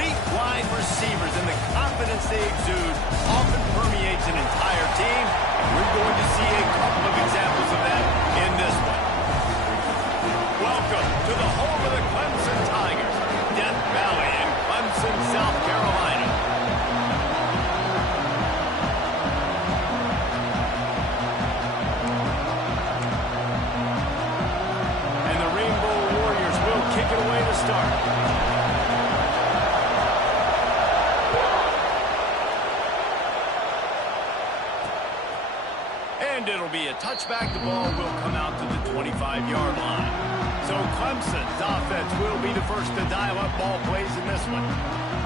elite wide receivers and the confidence they exude often permeates an entire team, and we're going to see a couple of examples of that in this one. Welcome to the home of the Clemson Tigers, Death Valley in Clemson, South Carolina. And the Rainbow Warriors will kick it away to start. And it'll be a touchback. The ball will come out to the 25-yard line. So Clemson's offense will be the first to dial up ball plays in this one.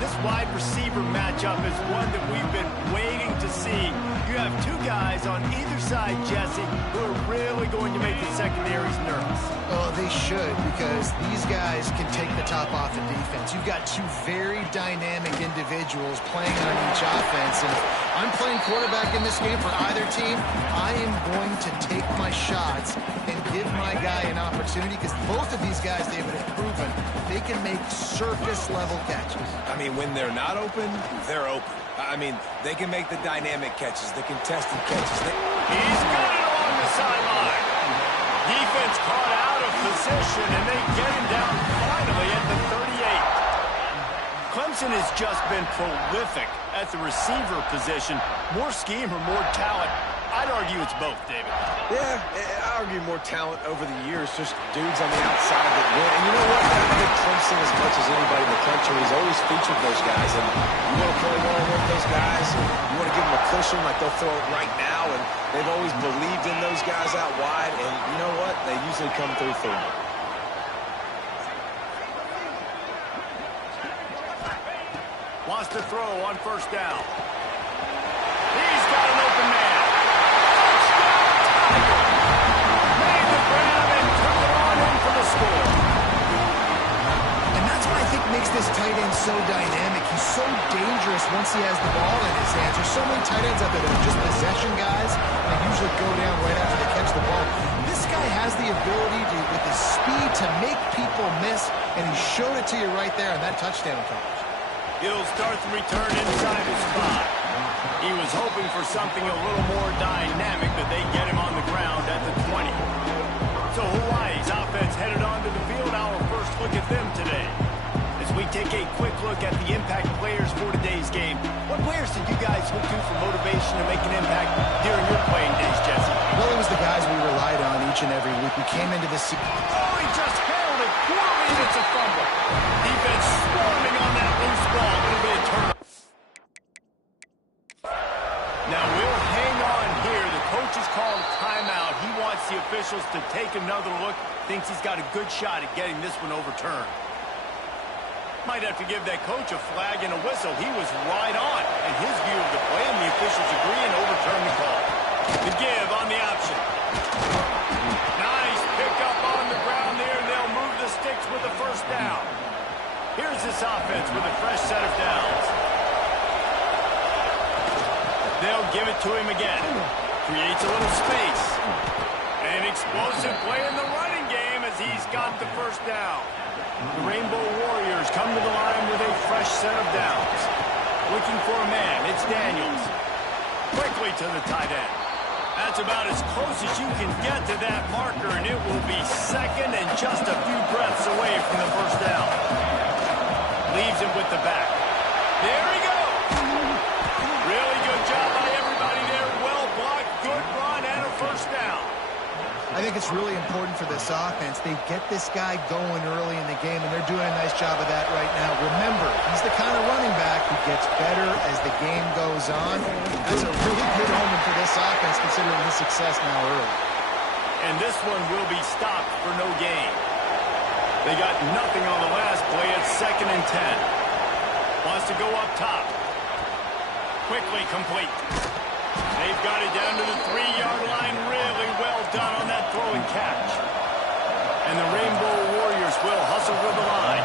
This wide receiver matchup is one that we've been waiting to see. You have two guys on either side, Jesse, who are really going to make the secondaries nervous. Oh, they should, because these guys can take the top off the defense. You've got two very dynamic individuals playing on each offense, and if I'm playing quarterback in this game for either team, I am going to take my shots and give my guy an opportunity, because both of these guys, David, have proven they can make circus-level catches. I mean, when they're not open, they're open. I mean, they can make the dynamic catches, the contested catches. He's got it along the sideline. Defense caught out of position, and they get him down finally at the 38. Clemson has just been prolific at the receiver position. More scheme or more talent? I'd argue it's both, David. Yeah, I argue more talent over the years, just dudes on the outside that win. And you know what? I think Clemson, as much as anybody in the country, has always featured those guys. And you want to play one-on-one with those guys, and you want to give them a cushion like they'll throw it right now. And they've always believed in those guys out wide. And you know what? They usually come through for them. Wants to throw on first down. He's got an open man. Made the grab and took it on in for the score. And that's what I think makes this tight end so dynamic. He's so dangerous once he has the ball in his hands. There's so many tight ends out there that are just possession guys and usually go down right after they catch the ball. This guy has the ability to, with his speed, to make people miss, and he showed it to you right there on that touchdown catch. He'll start the return inside his spot. He was hoping for something a little more dynamic, but they get him on the ground at the 20. So Hawaii's offense headed onto the field. Our first look at them today. As we take a quick look at the impact players for today's game, what players did you guys look to for motivation to make an impact during your playing days, Jesse? Well, it was the guys we relied on each and every week. We came into this. Oh, he just held it poorly, and it's a fumble. Defense swarming on that loose ball. It'll be a turnover. Now we'll hang on here. The coach has called timeout. He wants the officials to take another look. Thinks he's got a good shot at getting this one overturned. Might have to give that coach a flag and a whistle. He was right on in his view of the play, and the officials agree and overturn the call. The give on the option. Nice pick up on the ground there, and they'll move the sticks with the first down. Here's this offense with a fresh set of downs. They'll give it to him again. Creates a little space. An explosive play in the running game as he's got the first down. The Rainbow Warriors come to the line with a fresh set of downs. Looking for a man. It's Daniels. Quickly to the tight end. That's about as close as you can get to that marker, and it will be second and just a few breaths away from the first down. Leaves him with the back. There he goes. Really good job by everybody there. Well blocked, good run, and a first down. I think it's really important for this offense. They get this guy going early in the game, and they're doing a nice job of that right now. Remember, he's the kind of running back who gets better as the game goes on. That's a really good omen for this offense, considering his success now early. And this one will be stopped for no gain. They got nothing on the last play. It's 2nd and 10. Wants to go up top. Quickly complete. They've got it down to the 3-yard line. Really well done on that throw and catch. And the Rainbow Warriors will hustle to the line.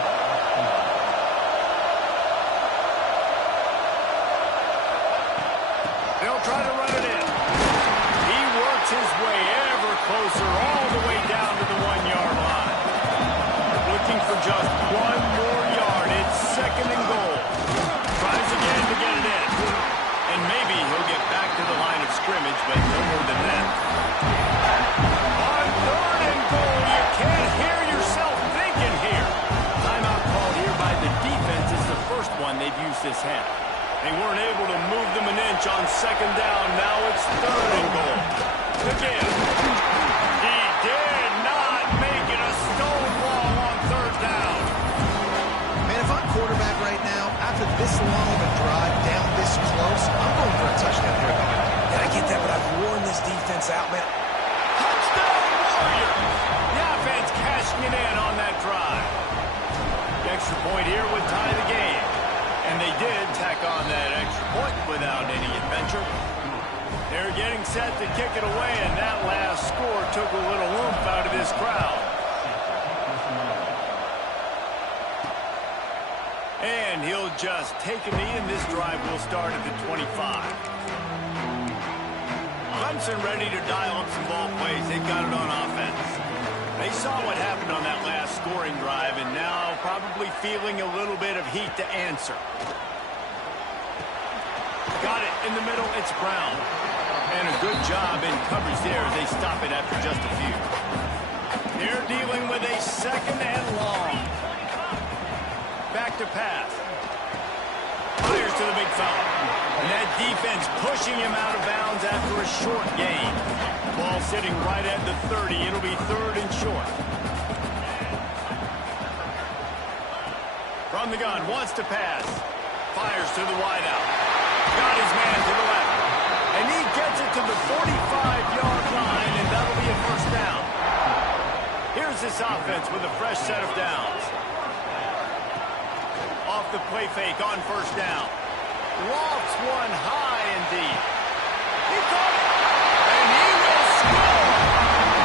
They'll try to run it in. He works his way ever closer all the way down to the 1-yard line. Looking for just one more yard. It's 2nd and goal. one they've used this half. They weren't able to move them an inch on second down. Now it's third and goal. Again. He did not make it a stonewall on third down. Man, if I'm quarterback right now, after this long of a drive down this close, I'm going for a touchdown here. Yeah, I get that, but I've worn this defense out, man. Touchdown Warriors! The offense cashing it in on that drive. The extra point here would tie the game. And they did tack on that extra point without any adventure. They're getting set to kick it away, and that last score took a little oomph out of this crowd. And he'll just take a knee, and this drive will start at the 25. Clemson ready to dial up some ball plays. They've got it on offense. They saw what happened on that last scoring drive, and now probably feeling a little bit of heat to answer. Got it in the middle. It's Brown. And a good job in coverage there as they stop it after just a few. They're dealing with a second and long. Back to pass. Fires to the big fella. And that defense pushing him out of bounds after a short gain. Ball sitting right at the 30. It'll be third and short. From the gun, wants to pass. Fires to the wideout. Got his man to the left. And he gets it to the 45-yard line, and that'll be a first down. Here's this offense with a fresh set of downs. Off the play fake on first down. Lofts one high and deep. He caught it. And he will score.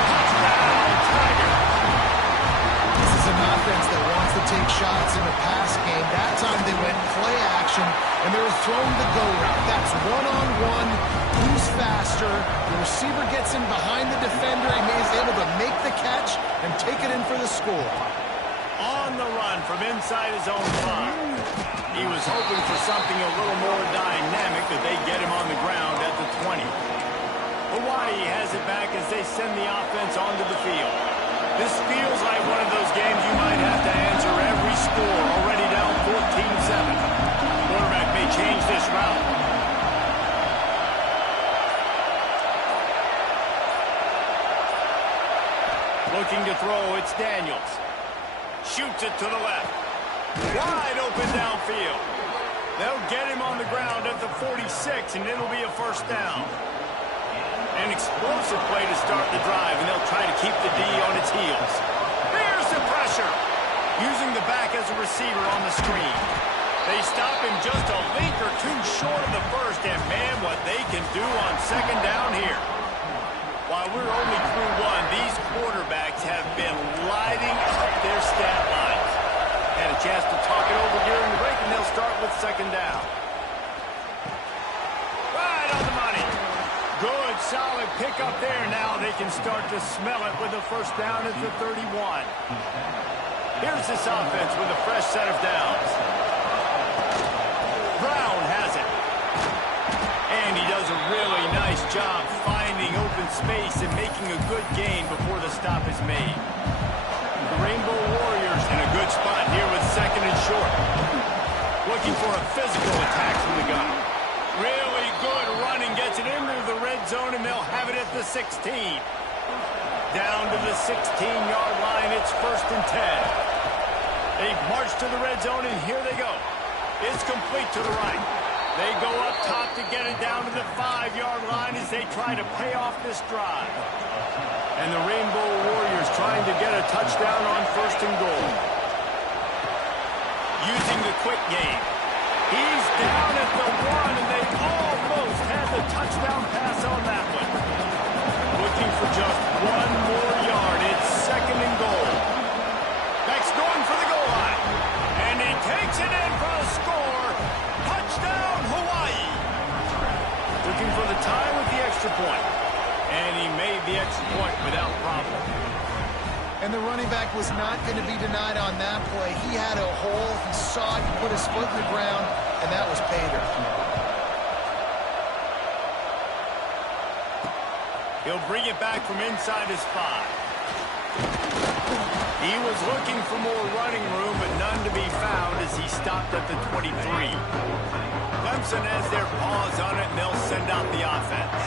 Touchdown, Tiger. This is an offense that wants to take shots in the pass game. That time they went play action, and they were throwing the go route. That's one-on-one. Who's faster? The receiver gets in behind the defender, and he is able to make the catch and take it in for the score. On the run from inside his own 5. He was hoping for something a little more dynamic, that they get him on the ground at the 20. Hawaii has it back as they send the offense onto the field. This feels like one of those games you might have to answer every score, already down 14-7. Quarterback may change this route. Looking to throw, it's Daniels. Shoots it to the left. Wide open downfield. They'll get him on the ground at the 46, and it'll be a first down. An explosive play to start the drive, and they'll try to keep the D on its heels. Here's the pressure. Using the back as a receiver on the screen. They stop him just a link or two short of the first, and man, what they can do on second down here. While we're only through one, these quarterbacks have been lighting up their stat lines. Had a chance to talk it over during the break, and they'll start with second down. Right on the money. Good, solid pickup there. Now they can start to smell it with a first down at the 31. Here's this offense with a fresh set of downs. Brown has it. And he does a really nice job finding open space and making a good gain before the stop is made. The Rainbow Warriors in a good spot here with second and short. Looking for a physical attack from the gun. Really good running, gets it into the red zone, and they'll have it at the 16. Down to the 16-yard line, it's first and 10. They've marched to the red zone, and here they go. It's complete to the right. They go up top to get it down to the 5-yard line as they try to pay off this drive. And the Rainbow Warriors trying to get a touchdown on first and goal. Using the quick game. He's down at the 1, and they almost had the touchdown pass on that one. Looking for just one more yard. It's second and goal. Beck's going for the goal line. And he takes it in for the score. Touchdown, Hawaii. Looking for the tie with the extra point. And he made the extra point without problem. And the running back was not going to be denied on that play. He had a hole. He saw it. He put his foot in the ground, and that was pay dirt. He'll bring it back from inside his 5. He was looking for more running room, but none to be found as he stopped at the 23. Clemson has their paws on it, and they'll send out the offense.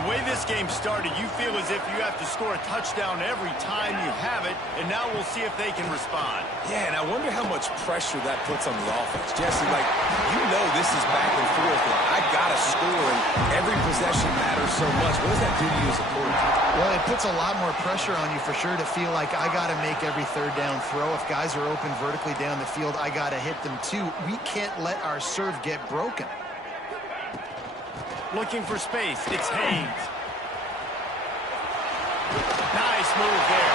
The way this game started, you feel as if you have to score a touchdown every time you have it, and now we'll see if they can respond. Yeah, and I wonder how much pressure that puts on the offense. Jesse, like, you know this is back and forth, and I got to score, and every possession matters so much. What does that do to you as a quarterback? Well, it puts a lot more pressure on you for sure to feel like I got to make every third down throw. If guys are open vertically down the field, I got to hit them too. We can't let our serve get broken. Looking for space. It's Haynes. Nice move there.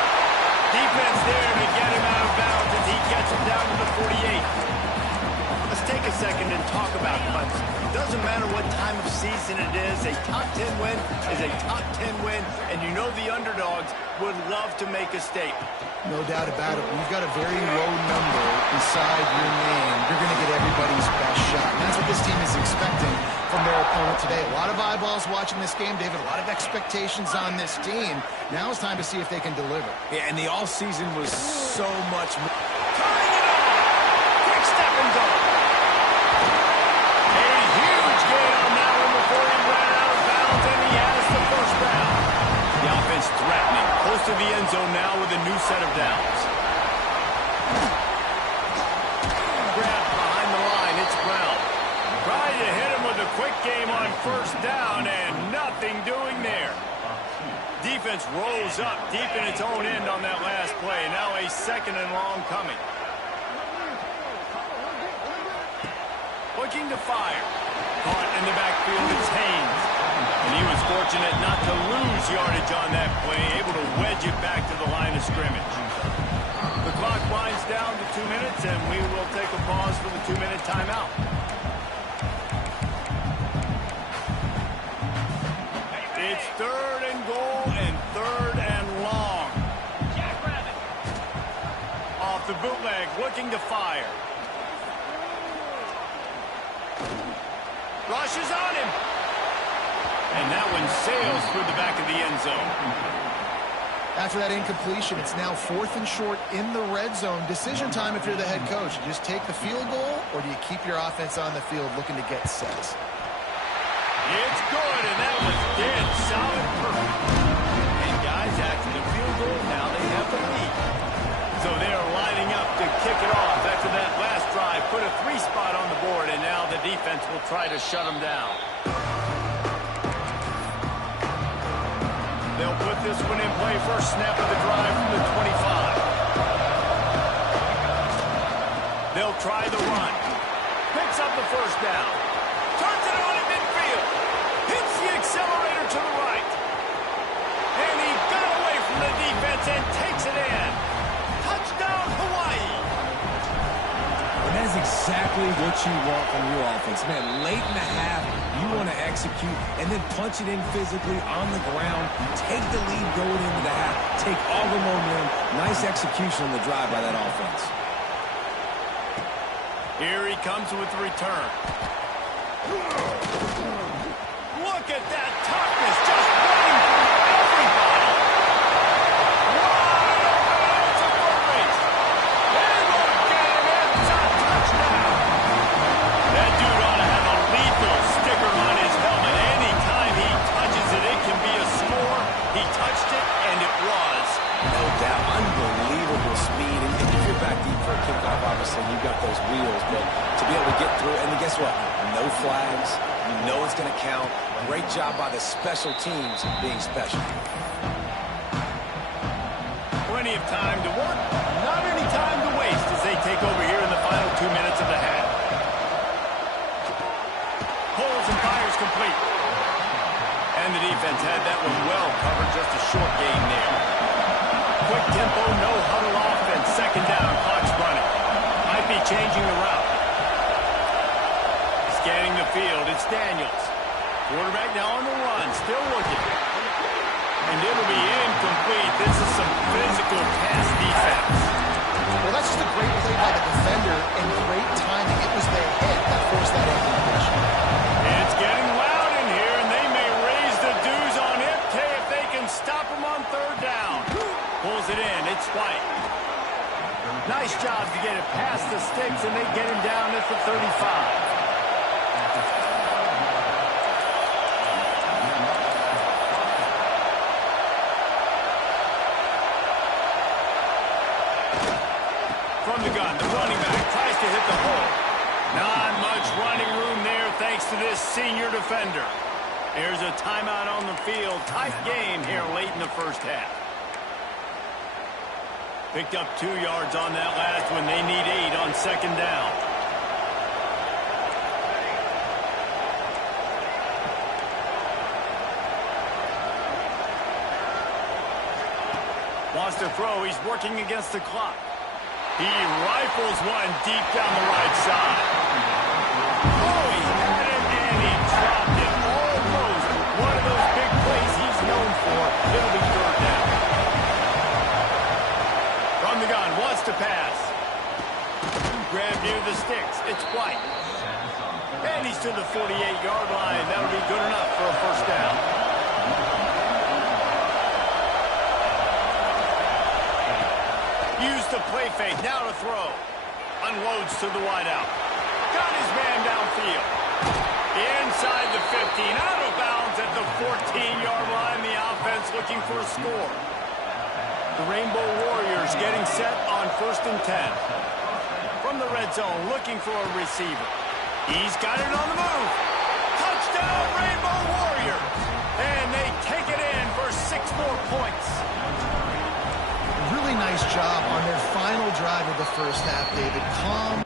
Defense there to get him out of bounds as he gets him down to the 48. Let's take a second and talk about Clemson. It doesn't matter what time of season it is. A top 10 win is a top 10 win, and you know the underdogs would love to make a statement. No doubt about it. When you've got a very low number beside your name, you're going to get everybody's best shot. And that's what this team is expecting from their opponent today. A lot of eyeballs watching this game, David. A lot of expectations on this team. Now it's time to see if they can deliver. Yeah, and the offseason was so much more. Turning it on! Quick step and go. A huge gain on that one before he ran out of bounds, and he has the first down. The offense threatening. Close to the end zone now with a new set of downs. Grab behind the line. It's Brown. Tried to hit him with a quick game on first down, and nothing doing there. Defense rolls up deep in its own end on that last play. Now a second and long coming. Looking to fire. Caught in the backfield, it's Haynes. And he was fortunate not to lose yardage on that play, able to wedge it back to the line of scrimmage. The clock winds down to 2 minutes, and we will take a pause for the 2-minute timeout. It's third and goal and third and long. Off the bootleg, looking to fire. Rushes on him. And that one sails through the back of the end zone. After that incompletion, it's now 4th and short in the red zone. Decision time if you're the head coach. You just take the field goal, or do you keep your offense on the field looking to get sets? It's good, and that was dead solid perfect. And guys, after the field goal, now they have the lead. So they are lining up to kick it off after that last drive. Put a 3 spot on the board, and now the defense will try to shut them down. They'll put this one in play. First snap of the drive from the 25. They'll try the run. Picks up the first down. Turns it on in midfield. Hits the accelerator to the right. And he got away from the defense and takes it in. Touchdown, Hawaii. And that is exactly what you want from your offense. Man, late in the half, you want to execute and then punch it in physically on the ground. Take the lead going into the half. Take all the momentum. Nice execution on the drive by that offense. Here he comes with the return. Look at that toughness, just running through everybody. Wide open, it's a foot race. They will get him in, it's a touchdown. That dude ought to have a lethal sticker on his helmet. Anytime he touches it, it can be a score. He touched it, and it was. No doubt. Unbelievable speed. And if you're back deep for a kickoff, obviously, you've got those wheels. But to be able to get through, and then guess what? No flags. You know it's going to count. Great job by the special teams being special. Plenty of time to work. Not any time to waste as they take over here in the final 2 minutes of the half. Pulls and fires complete. And the defense had that one well covered. Just a short gain there. Quick tempo, no huddle offense. Second down, clock's running. Might be changing the route. Scanning the field, it's Daniels. Quarterback now on the run, still looking. And it'll be incomplete. This is some physical pass defense. Well, that's just a great play by the defender and great timing. It was the hit that forced that incompletion. It's getting loud in here, and they may raise the dues on it if they can stop him on third down. Pulls it in, it's White. 35. From the gun, the running back tries to hit the hole. Not much running room there thanks to this senior defender. There's a timeout on the field. Tight game here late in the first half. Picked up 2 yards on that last one. They need 8 on second down. Wants to throw. He's working against the clock. He rifles one deep down the right side. Oh, he had it and he dropped it. Almost one of those big plays he's known for. It'll be third down. From the gun, wants to pass. Grab near the sticks. It's White. And he's to the 48-yard line. That'll be good enough for a first down. Used the play fake, now to throw. Unloads to the wideout. Got his man downfield. Inside the 15, out of bounds at the 14-yard line. The offense looking for a score. The Rainbow Warriors getting set on 1st and 10. From the red zone, looking for a receiver. He's got it on the move. Touchdown, Rainbow Warriors. And they take it in for 6 more points. Really nice job on their final drive of the first half, David. Calm.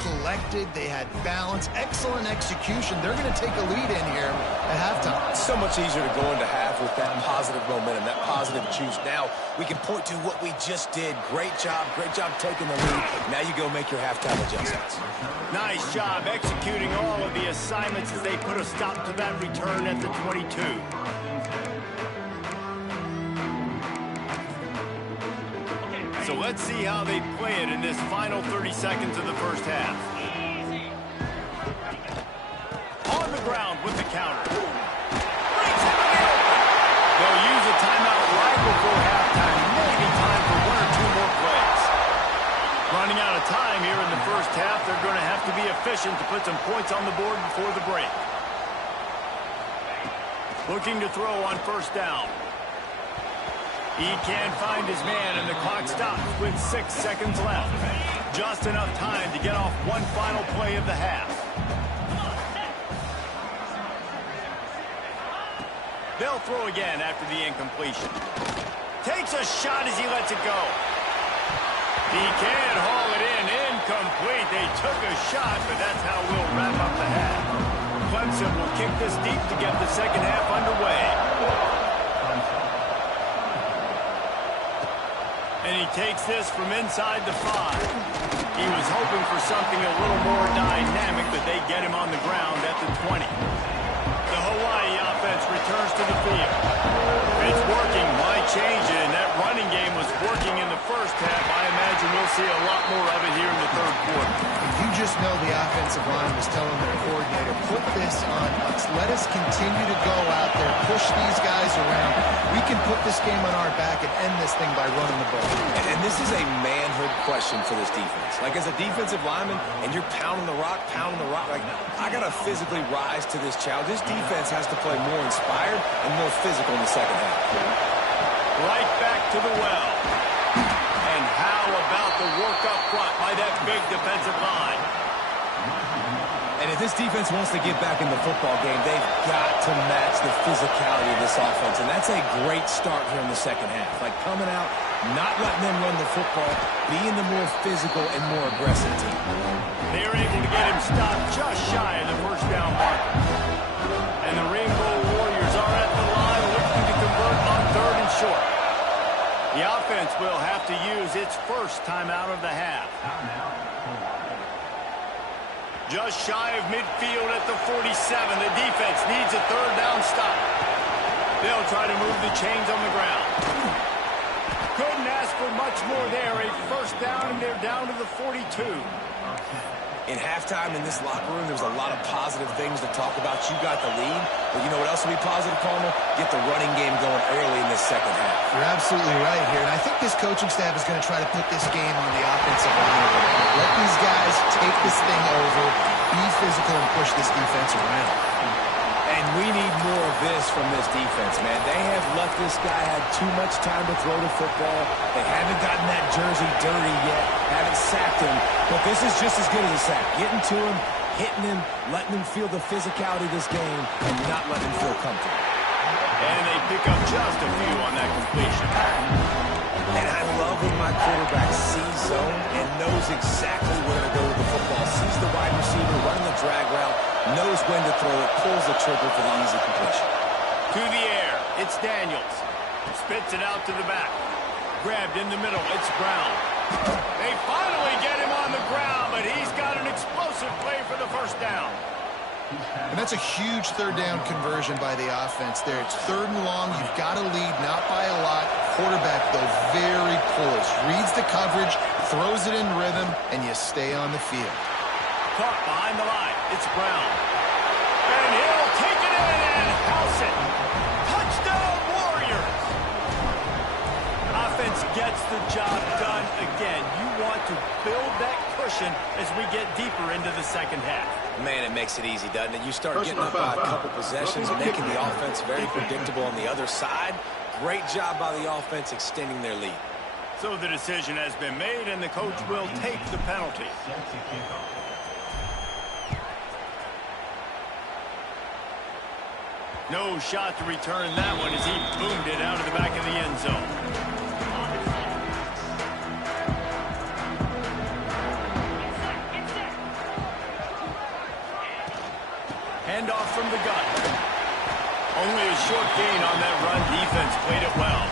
Collected, they had balance, excellent execution. They're going to take a lead in here at halftime. It's so much easier to go into half with that positive momentum, that positive juice. Now we can point to what we just did. Great job taking the lead. Now you go make your halftime adjustments. Nice job executing all of the assignments as they put a stop to that return at the 22. So let's see how they play it in this final 30 seconds of the first half. On the ground with the counter. Brings him in the open. They'll use a timeout right before halftime. Maybe time for 1 or 2 more plays. Running out of time here in the first half. They're going to have to be efficient to put some points on the board before the break. Looking to throw on first down. He can't find his man, and the clock stops with 6 seconds left. Just enough time to get off one final play of the half. They'll throw again after the incompletion. Takes a shot as he lets it go. He can't haul it in. Incomplete. They took a shot, but that's how we'll wrap up the half. Clemson will kick this deep to get the second half underway. And he takes this from inside the 5. He was hoping for something a little more dynamic, but they get him on the ground at the 20. The Hawaii offense returns to the field. It's working. Why change it? And that running game was working in the first half. I imagine we'll see a lot more of it here in the third quarter. You just know the offensive line was telling their coordinator, put this on us. Let us continue to go out there, push these guys around. We can put this game on our back and end this thing by running the ball. And this is a manhood question for this defense. Like, as a defensive lineman, and you're pounding the rock, like, I got to physically rise to this challenge. This defense has to play more inspired and more physical in the second half. Right back to the well. And how about the work up front by that big defensive line? And if this defense wants to get back in the football game, they've got to match the physicality of this offense. And that's a great start here in the second half. Like, coming out, not letting them run the football, being the more physical and more aggressive team. They're able to get him stopped just shy of the first down mark. And the Rainbow Warriors are at the line looking to convert on 3rd and short. The offense will have to use its first timeout of the half. Just shy of midfield at the 47. The defense needs a 3rd down stop. They'll try to move the chains on the ground. Couldn't ask for much more there. A first down, and they're down to the 42. In halftime in this locker room, there's a lot of positive things to talk about. You got the lead, but you know what else will be positive, Palmer? Get the running game going early in this second half. You're absolutely right here, and I think this coaching staff is going to try to put this game on the offensive line. Let these guys take this thing over, be physical, and push this defense around. And we need more of this from this defense, man. They have let this guy have too much time to throw the football. They haven't gotten that jersey dirty yet, haven't sacked him. But this is just as good as a sack. Getting to him, hitting him, letting him feel the physicality of this game, and not letting him feel comfortable. And they pick up just a few on that completion. And I love when my quarterback sees zone and knows exactly where to go with the football. Sees the wide receiver running the drag route, knows when to throw it, pulls the trigger for the easy completion. To the air, it's Daniels. Spits it out to the back. Grabbed in the middle, it's Brown. They finally get him on the ground, but he's got an explosive play for the first down. And that's a huge 3rd down conversion by the offense there. It's 3rd and long. You've got to lead, not by a lot. Quarterback, though, very poised. Reads the coverage, throws it in rhythm, and you stay on the field. Caught behind the line. It's Brown. And he'll take it in and house it. Touchdown, Warriors! Offense gets the job done again. You want to build that cushion as we get deeper into the second half. Man, it makes it easy, doesn't it? You start getting up by a couple possessions, making the offense very predictable on the other side. Great job by the offense extending their lead. So the decision has been made, and the coach will take the penalty. No shot to return that one as he boomed it out of the back of the end zone. Handoff from the gun. Only a short gain on that run. Defense played it well.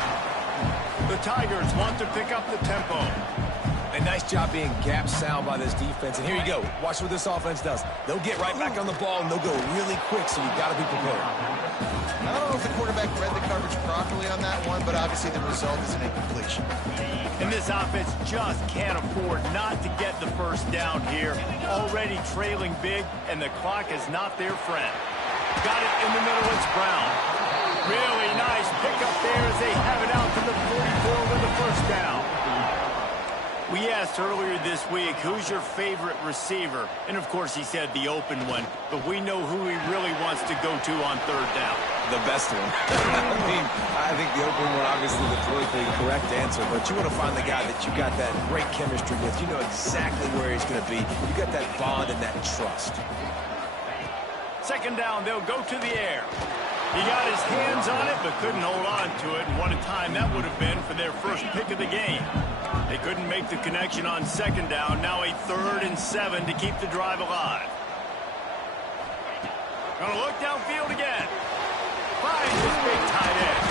The Tigers want to pick up the tempo. A nice job being gap sound by this defense. And here you go. Watch what this offense does. They'll get right back on the ball, and they'll go really quick, so you've got to be prepared. I don't know if the quarterback read the coverage properly on that one, but obviously the result is an incompletion. And this offense just can't afford not to get the first down here. Already trailing big, and the clock is not their friend. Got it in the middle, it's Brown. Really nice pickup there as they have it out to the 44 with the first down. We asked earlier this week, who's your favorite receiver? And, of course, he said the open one. But we know who he really wants to go to on 3rd down. The best one. I think the open one, obviously, the politically correct answer. But you want to find the guy that you got that great chemistry with. You know exactly where he's going to be. You got that bond and that trust. 2nd down, they'll go to the air. He got his hands on it, but couldn't hold on to it. And what a time that would have been for their first pick of the game. They couldn't make the connection on second down. Now a 3rd and 7 to keep the drive alive. Gonna look downfield again. Finds his big tight end.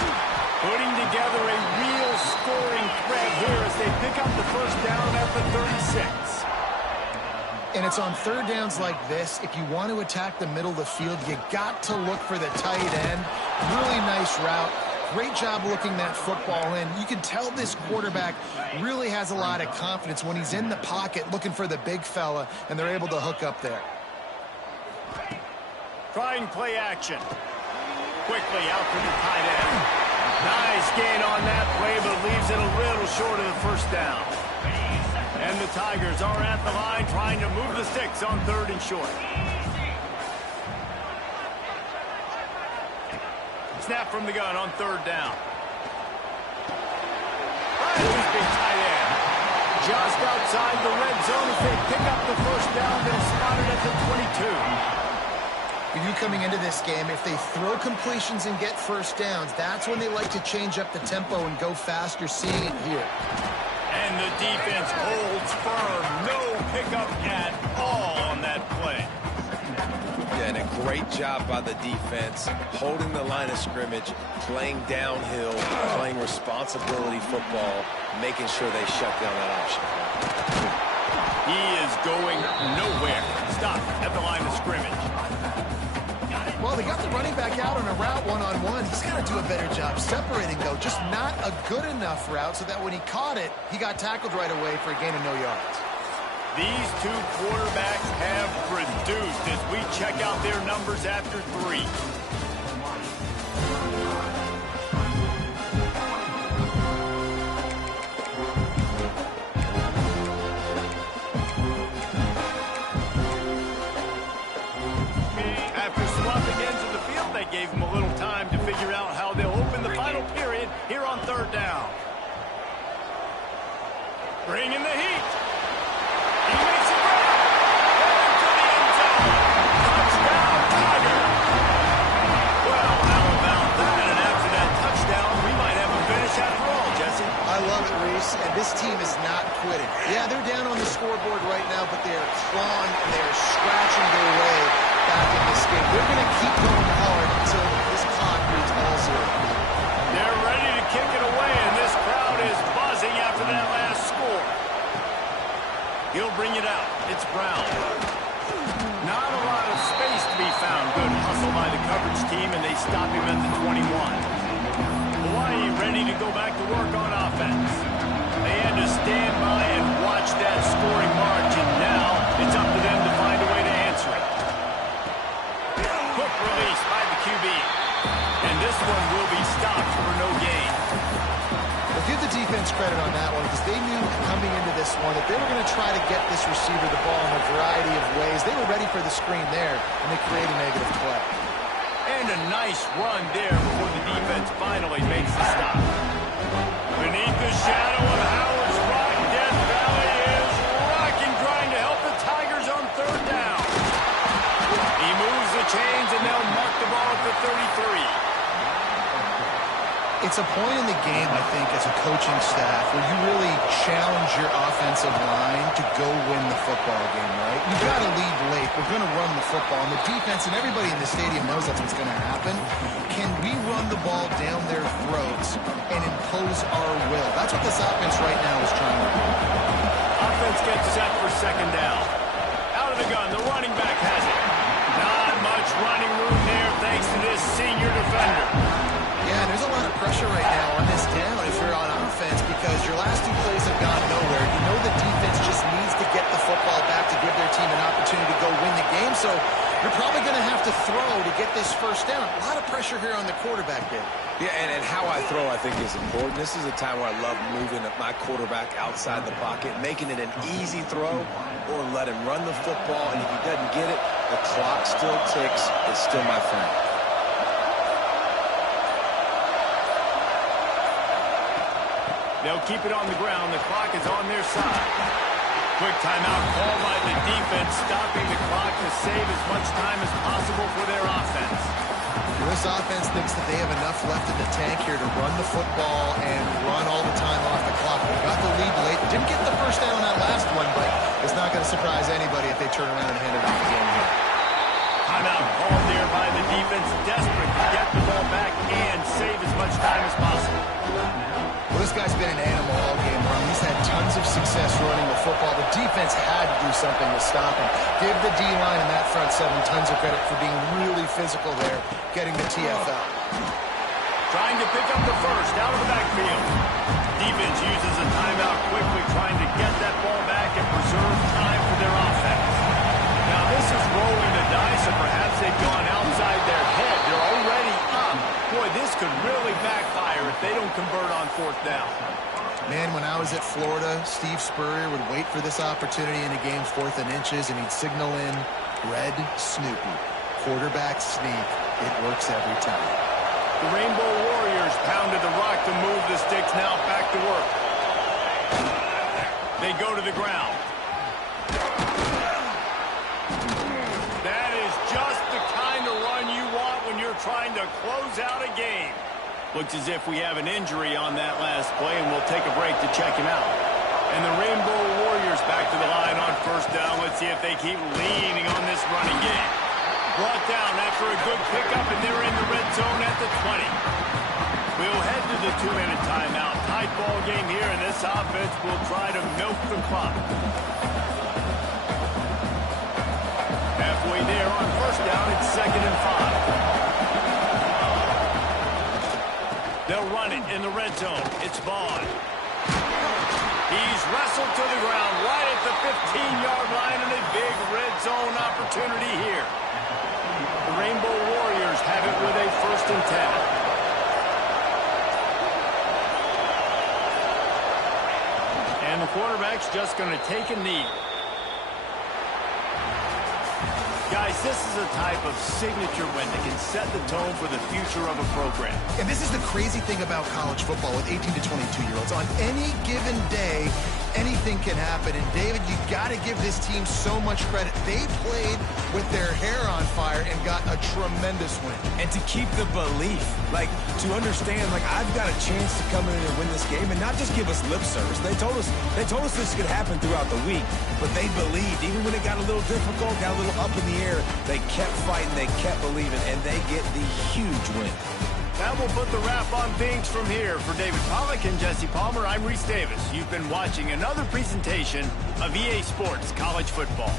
Putting together a real scoring threat here as they pick up the first down at the 36. And it's on 3rd downs like this. If you want to attack the middle of the field, you got to look for the tight end. Really nice route. Great job looking that football in. You can tell this quarterback really has a lot of confidence when he's in the pocket looking for the big fella, and they're able to hook up there. Trying play action. Quickly out to the tight end. Nice gain on that play, but leaves it a little short of the first down. And the Tigers are at the line trying to move the sticks on 3rd and short. Snap from the gun on 3rd down. His big tight end. Just outside the red zone as they pick up the first down. They'll spot it at the 22. You coming into this game, if they throw completions and get first downs, that's when they like to change up the tempo and go faster, seeing it here. And the defense holds firm. No pickup at all on that play. Yeah, and a great job by the defense, holding the line of scrimmage, playing downhill, playing responsibility football, making sure they shut down that option. He is going nowhere. Stop at the line of scrimmage. Well, they got the running back out on a route one-on-one. He's got to do a better job separating, though. Just not a good enough route so that when he caught it, he got tackled right away for a gain of no yards. These two quarterbacks have produced as we check out their numbers after 3. After swapping ends of the field, they gave them a little time to figure out how they'll open the final period here on 3rd down. Bring in the heat. He makes it right. Into the end zone. Touchdown, Tiger. Well, how about that? And after that touchdown, we might have a finish after all, Jesse. I love it, Reese, and this team is not quitting. Yeah, they're down on the scoreboard right now, but they are clawing and they are scratching their way back in this game. They're going to keep going hard until this clock reads all 0. They're ready to kick it away, and this crowd is buzzing after that last score. He'll bring it out. It's Brown. Not a lot of space to be found. Good hustle by the coverage team, and they stop him at the 21. Hawaii ready to go back to work on offense. They had to stand by and watch that scoring march, and now it's up to them to find a way to answer it. Quick release by the QB. And this one will be stopped for no gain. Well, give the defense credit on that one because they knew coming into this one that they were going to try to get this receiver the ball in a variety of ways. They were ready for the screen there, and they created a negative play. And a nice run there before the defense finally makes the stop. Beneath the shadow of Howard's Rock, Death Valley is rocking, trying to help the Tigers on 3rd down. He moves the chains, and they'll mark the ball at the 33. It's a point in the game, I think, as a coaching staff where you really challenge your offensive line to go win the football game, right? You've got to lead late. We're going to run the football. And the defense and everybody in the stadium knows that's what's going to happen. Can we run the ball down their throats and impose our will? That's what this offense right now is trying to do. Offense gets set for 2nd down. Out of the gun, the running back has it. Not much running room there thanks to this senior defender. Yeah, there's a lot of pressure right now on this down if you're on offense because your last 2 plays have gone nowhere. You know the defense just needs to get the football back to give their team an opportunity to go win the game, so you're probably going to have to throw to get this first down. A lot of pressure here on the quarterback, Dave. Yeah, and how I throw, I think, is important. This is a time where I love moving my quarterback outside the pocket, making it an easy throw, or let him run the football, and if he doesn't get it, the clock still ticks. It's still my friend. They'll keep it on the ground. The clock is on their side. Quick timeout called by the defense, stopping the clock to save as much time as possible for their offense. This offense thinks that they have enough left in the tank here to run the football and run all the time off the clock. We got the lead late. Didn't get the first down on that last one, but it's not going to surprise anybody if they turn around and hand it off again here. Timeout called there by the defense, desperate to get the ball back and save as much time as possible. Well, this guy's been an animal all game long. He's had tons of success running the football. The defense had to do something to stop him. Give the D-line and that front seven tons of credit for being really physical there, getting the TFL. Trying to pick up the first out of the backfield. Defense uses a timeout quickly, trying to get that ball back and preserve time for their offense. Now this is rolling the dice, and perhaps they've gone outside their head. They're already up. Boy, this could really backfire if they don't convert on fourth down. Man, when I was at Florida, Steve Spurrier would wait for this opportunity in a game 4th and inches, and he'd signal in red Snoopy. Quarterback sneak. It works every time. The Rainbow Warriors pounded the rock to move the sticks, now back to work. They go to the ground. That is just the kind of run you want when you're trying to close out a game. Looks as if we have an injury on that last play, and we'll take a break to check him out. And the Rainbow Warriors back to the line on first down. Let's see if they keep leaning on this running game. Brought down after a good pickup, and they're in the red zone at the 20. We'll head to the 2-minute timeout. Tight ball game here, and this offense will try to milk the clock. Halfway there on first down, it's 2nd and 5. They'll run it in the red zone. It's Vaughn. He's wrestled to the ground right at the 15-yard line, and a big red zone opportunity here. The Rainbow Warriors have it with a 1st and 10. And the quarterback's just going to take a knee. Guys, this is a type of signature win that can set the tone for the future of a program. And this is the crazy thing about college football with 18 to 22-year-olds. On any given day, anything can happen. And, David, you got to give this team so much credit. They played with their hair on fire and got a tremendous win. And to keep the belief, like, to understand, like, I've got a chance to come in and win this game and not just give us lip service. They told us this could happen throughout the week, but they believed. Even when it got a little difficult, got a little up in the air, they kept fighting, they kept believing, and they get the huge win. That will put the wrap on things from here. For David Pollack and Jesse Palmer, I'm Reese Davis. You've been watching another presentation of EA Sports College Football.